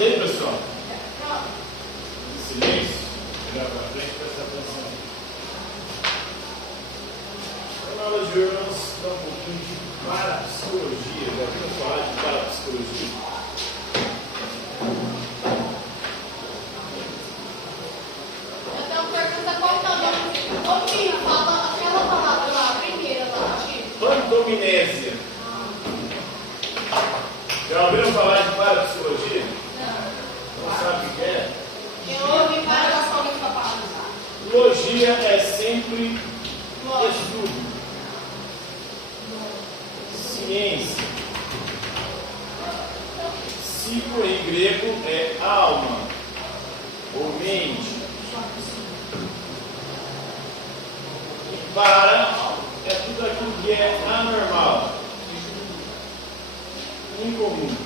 Pronto aí, pessoal? Silêncio. Olhar para frente, prestar atenção. Então, na aula de hoje, nós vamos dar um pouquinho de parapsicologia. Já ouviram falar de parapsicologia? Eu tenho uma pergunta: qual que é o nome? Como que fala aquela palavra lá, a primeira lá, Chico? Fantominésia. Já ouviram falar de parapsicologia? Não sabe o que é? Eu ouvi várias coisas da palavra. Logia é sempre estudo, ciência. Psico em grego é alma ou mente. E para é tudo aquilo que é anormal, incomum.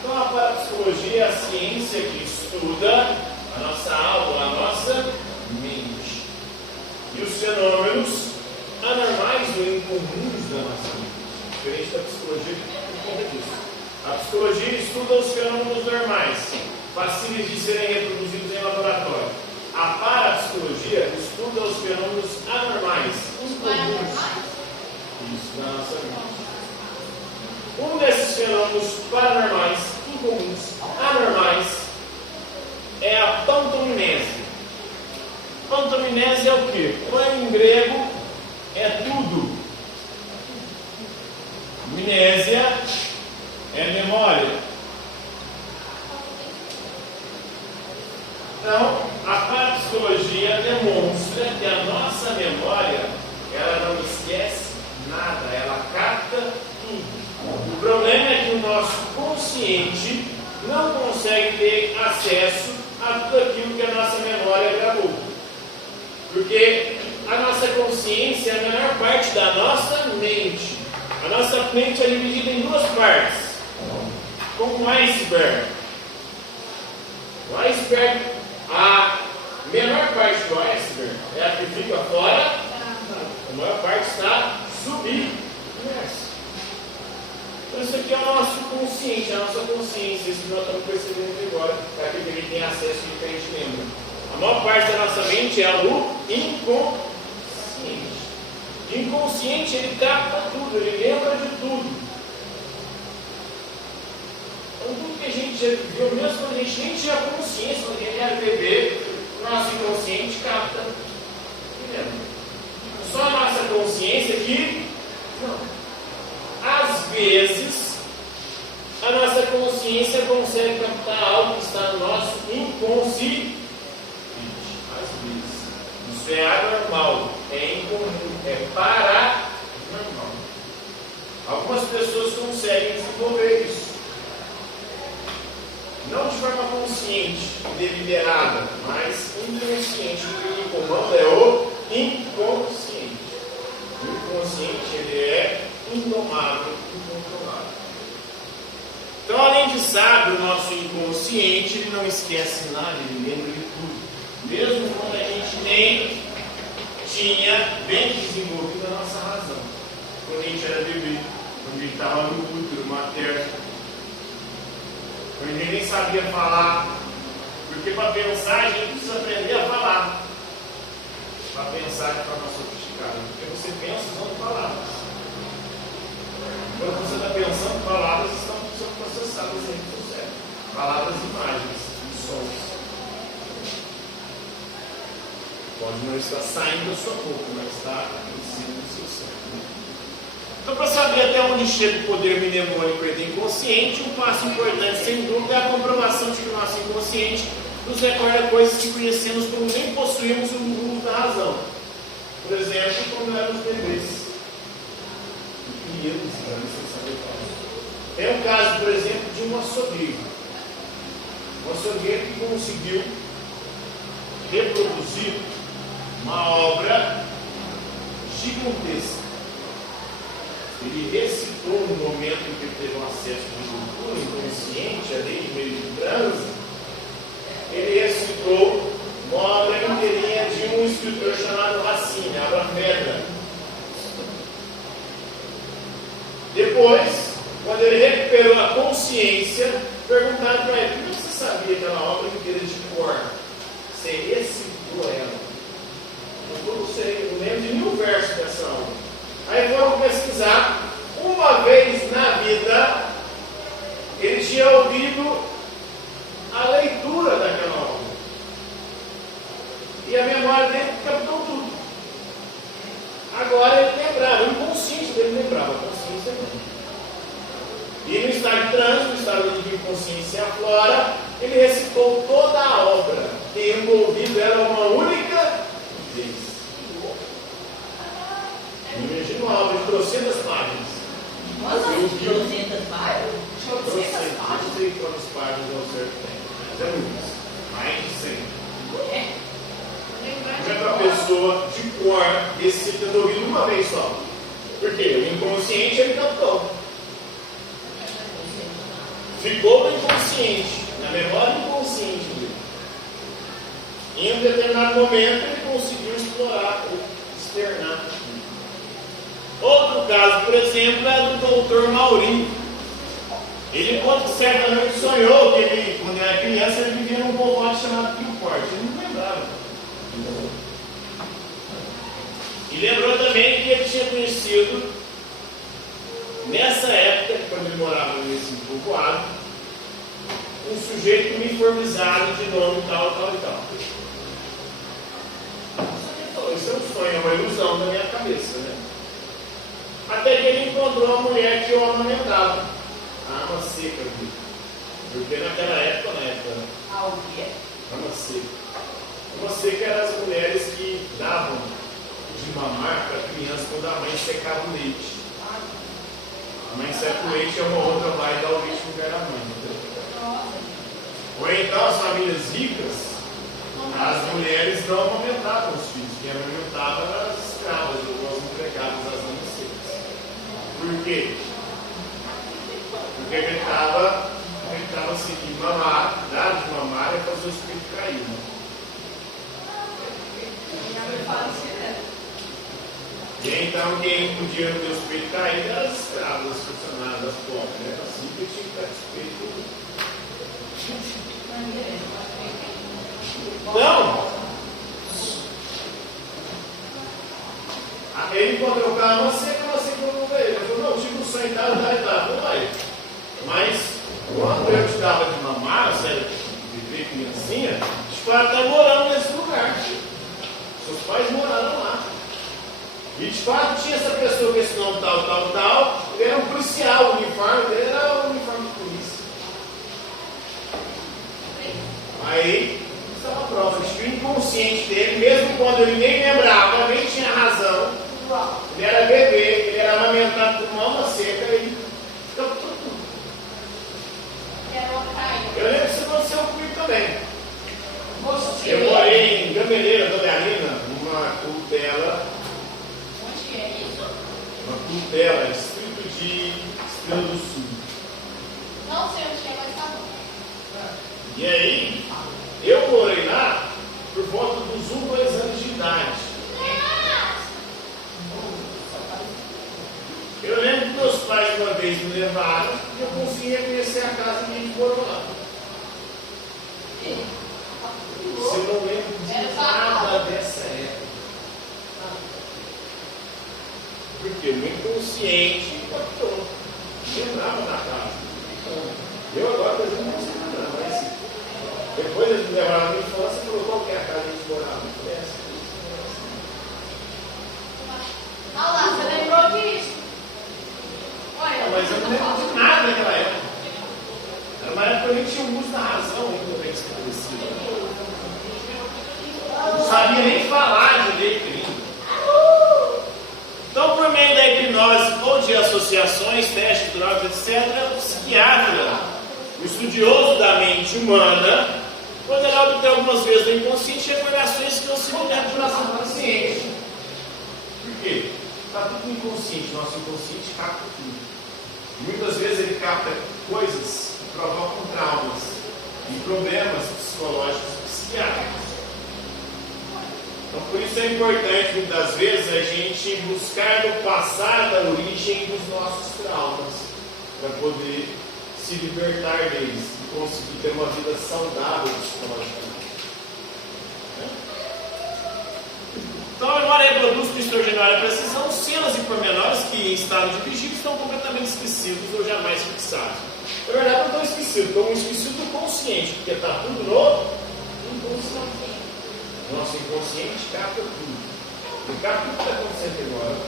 Então, a parapsicologia é a ciência que estuda a nossa alma, a nossa mente e os fenômenos anormais ou incomuns da nossa mente. Diferente da psicologia, por conta disso. A psicologia estuda os fenômenos normais, passíveis de serem reproduzidos em laboratório. A parapsicologia estuda os fenômenos anormais, incomuns. Isso, da nossa mente. Um desses fenômenos paranormais, incomuns, anormais, é a pantominésia. Pantominésia é o quê? Em grego é tudo. Minésia é memória. Então, a parapsicologia demonstra que a nossa memória, ela não esquece nada, ela capta tudo. O problema é que o nosso consciente não consegue ter acesso a tudo aquilo que a nossa memória gravou. Porque a nossa consciência é a menor parte da nossa mente. A nossa mente é dividida em duas partes, como um iceberg. O iceberg, a menor parte do iceberg é a que fica fora, a maior parte está submersa. Então, isso aqui é o nosso consciente, a nossa consciência. Isso que nós estamos percebendo aqui agora, é aquilo que a gente tem acesso e que a gente lembra. A maior parte da nossa mente é o inconsciente. Inconsciente, ele capta tudo, ele lembra de tudo. Então, tudo que a gente já viveu, mesmo quando a gente nem tinha consciência, quando a gente era bebê, o nosso inconsciente capta e lembra. Só a nossa consciência que não. Às vezes, a nossa consciência consegue captar algo que está no nosso inconsciente. Às vezes. Isso é anormal, é incomum, é paranormal. Algumas pessoas conseguem desenvolver isso. Não de forma consciente, deliberada, mas inconsciente. O que comanda é o inconsciente. O inconsciente, ele é indomável, incontrolável. Então, além de sábio, o nosso inconsciente, ele não esquece nada, ele lembra de tudo. Mesmo quando a gente nem tinha bem desenvolvido a nossa razão. Quando a gente era bebê, quando a gente estava no útero materno, quando a gente nem sabia falar. Porque para pensar, a gente precisa aprender a falar. Para pensar de forma sofisticada. Porque você pensa usando palavras. Quando você está pensando, palavras estão sendo processadas aí no seu cérebro. Palavras, imagens, sons. Pode não estar saindo da sua boca, mas está em cima do seu cérebro. Então, para saber até onde chega o poder mnemônico e do inconsciente, um passo importante, sem dúvida, é a comprovação de que o nosso inconsciente nos recorda coisas que conhecemos como nem possuímos o mundo da razão. Por exemplo, quando éramos bebês. Tem um caso, por exemplo, de um açougueiro. Um açougueiro que conseguiu reproduzir uma obra gigantesca. Ele recitou no momento em que ele teve um acesso de cultura inconsciente, ali de meio de trânsito, ele recitou uma obra inteirinha de um escritor chamado Racine, Abraham Pedra. Depois, quando ele recuperou a consciência, perguntaram para ele: como você sabia aquela obra inteira de cor? Você recitou ela. Eu não sei, eu lembro de 1000 versos dessa obra. Aí foram pesquisar. Uma vez na vida, ele tinha ouvido a leitura daquela obra. E a memória dele captou tudo. Agora ele lembrava, o inconsciente dele lembrava, a consciência não. E no estado de trânsito, no estado de inconsciência aflora, ele recitou toda a obra, tendo ouvido ela uma única vez. Imagina uma obra de 300 páginas. Nossa, Eu 300 páginas? 300 páginas? Não sei quantas páginas ao certo tem, mas é muitas. Mais de 100. Já a pessoa de cor, esse você tendo ouvido uma vez só. Por quê? O inconsciente ele captou. Ficou no inconsciente, na memória inconsciente dele. Em um determinado momento ele conseguiu explorar, externar. Outro caso, por exemplo, é do doutor Maurinho. Ele conta que certa noite sonhou que ele, quando era criança, ele vivia num povoado chamado Rio Forte. Ele não lembrava. E lembrou também que ele tinha conhecido, nessa época, quando ele morava nesse povoado, um sujeito uniformizado de nome tal, tal e tal. Isso é um sonho, é uma ilusão da minha cabeça, né? Até que ele encontrou uma mulher que o amamentava, a ama seca, viu? Porque naquela época, Ah, o quê? ama seca. Ama seca eram as mulheres que davam de mamar para a criança quando a mãe secava o leite. A mãe seca o leite e uma outra vai dar o leite no lugar da mãe. Ou então as famílias ricas, as mulheres não amamentavam os filhos, quem amamentava eram as escravas ou as empregadas das amas secas. Por quê? Porque ele estava seguindo mamar, dar de mamar é fazer o espírito cair. Né? E então quem podia ter o espírito caído eram as escravas, as funcionárias, as pobres. Era assim que tinha que estar espírito. Então, ele encontrou o cara, você perguntou para ele. Ele falou: não, tive um sonho, tal. Mas quando eu te dava de mamar, você era viver criancinha, os pais estavam morando nesse lugar. Seus pais moraram lá. E de fato tinha essa pessoa com esse nome tal. Ele era um policial, o uniforme dele era um uniforme de polícia. Aí, estava a prova de que o inconsciente dele, mesmo quando ele nem lembrava, nem tinha razão, ele era bebê, ele era amamentado por uma alma seca, ele captou tudo. Eu lembro que isso aconteceu comigo também. Eu morei em Gameleira, Dona Arina, numa cultela. Onde é isso? Uma cultela, distrito de Estrela do Sul. Não sei onde é, mas tá bom. E aí, eu morei lá por volta dos 1, 2 anos de idade. Eu lembro que meus pais uma vez me levaram e eu conseguia conhecer a casa que a gente morou lá. Você não lembra de nada dessa época. Porque o inconsciente captou. Lembrava da casa. Eu agora, por exemplo, não consigo lembrar, mas depois eles me levaram na minha infância e falou: qual que é a casa que a gente morava? Eu falei: essa. Olha lá, você lembrou disso? Olha, Mas eu não lembro de nada daquela época. Era uma época que eu nem tinha o uso da razão ainda bem estabelecido. Não sabia nem falar direito ainda. Então, por meio da hipnose ou de associações, testes, drogas, etc., o psiquiatra, o estudioso da mente humana, poderá obter algumas vezes do inconsciente recordações que auxiliam a duração consciente. Por quê? Está tudo no inconsciente, nosso inconsciente capta tudo. Muitas vezes ele capta coisas que provocam traumas e problemas psicológicos psiquiátricos. Então, por isso é importante, muitas vezes, a gente buscar no passado a origem dos nossos traumas, para poder se libertar deles e conseguir ter uma vida saudável psicologicamente. Então, a memória reproduz com extraordinária precisão cenas e pormenores que, em estado de vigília, estão completamente esquecidos ou jamais fixados. Na verdade, não estão esquecidos, estão esquecidos do consciente, porque está tudo no inconsciente. Nosso inconsciente capta tudo. Ele capta tudo que está acontecendo agora.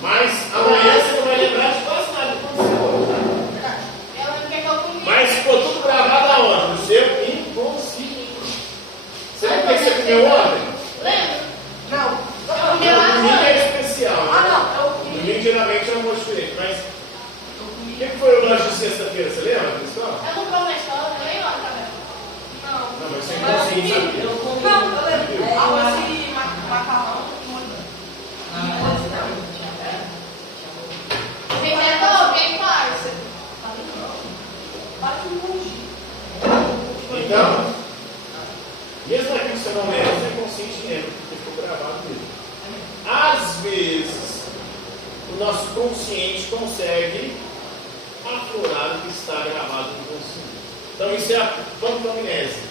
Mas amanhã você não vai lembrar de quase nada que aconteceu hoje. Mas ficou tudo gravado aonde? No seu inconsciente. Você lembra o que você comeu ontem? Lembro. Não. Domingo é especial. Ah, não. Domingo geralmente é um almoço diferente. Mas o que foi o lanche de sexta-feira? Você lembra, pessoal? Eu não como na escola, eu nem olho, tá vendo? Não. Não, mas você inconsciente sabia. Não, eu lembro. Arroz e macarrão e molho. Quem tentou, quem faz? Então, mesmo aquilo que você não lembra, você é consciente lembra, porque ficou gravado mesmo. Às vezes, o nosso consciente consegue aflorar o que está gravado no consciente. Então, isso é a fantomnese.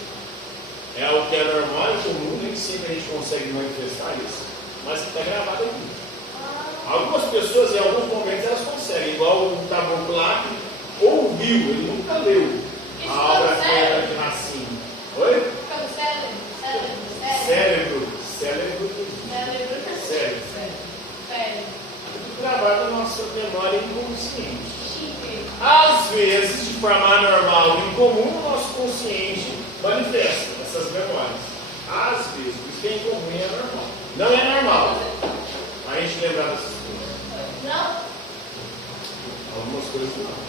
É algo que é normal e comum, nem sempre a gente consegue manifestar isso, mas que está gravado aqui. Algumas pessoas, em alguns momentos, elas conseguem, igual o Caboclo lá, que ouviu, ele nunca leu a obra feita de Racine. Oi? Fica no cérebro. Cérebro. Gravado na nossa memória inconsciente. Às vezes, de forma anormal e incomum, o nosso consciente manifesta essas memórias. Às vezes, o que é incomum e é normal. Não é normal a gente lembrar dessas coisas. Não? Algumas coisas não.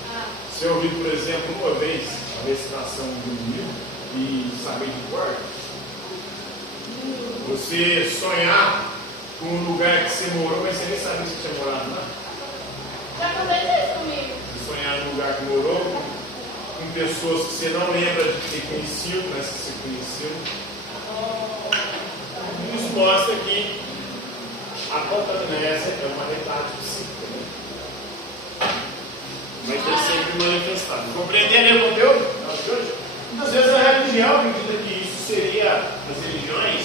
Se eu ouvir, por exemplo, uma vez a recitação de um livro e saber de cor, você sonhar com um lugar que você morou, mas você nem sabia que você tinha morado lá. Já aconteceu isso comigo. Você sonhar num lugar que morou, com pessoas que você não lembra de ter conhecido, mas que você conheceu. Isso mostra que a fantomnese é uma realidade psíquica. Vai ter sempre manifestado. Compreender o conteúdo de hoje? Muitas vezes a religião acredita que isso seria, as religiões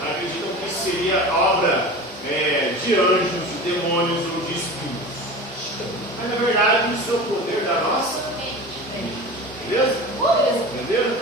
acreditam que isso seria obra de anjos, de demônios ou de espíritos. Mas na verdade isso é o poder da nossa mente. Beleza? Entenderam?